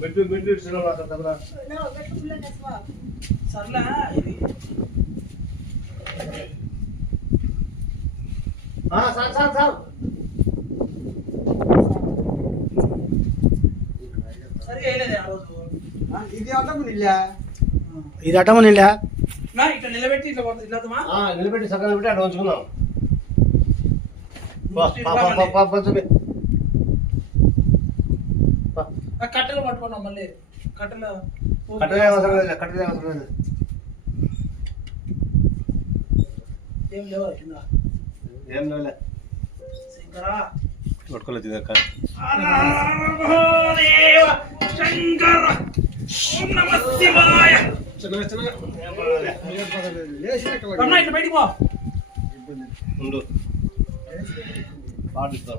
బిడ్డు సర్లా ఇది సార్ సరిగా వేయలేదే ఆ రోజు. ఇది అటమునిల్లా ఇట్లా నిలబెట్టి ఇట్లా ఇట్లా నిలబెట్టి సగం నిలబెట్టి అక్కడ ఉంచుకుందాం. కట్టెలు పట్టుకున్నాం మళ్ళీ కట్టెలు కట్టలే అవసరం లేదు. ఏం లేవు కింద ఏం లేవులే. శంకరా పట్టుకోలేదు శంకర ఓం నమః శివాయ. రమణ ఇట్లా బయటికి పో. ఉండు పాటిస్తాం.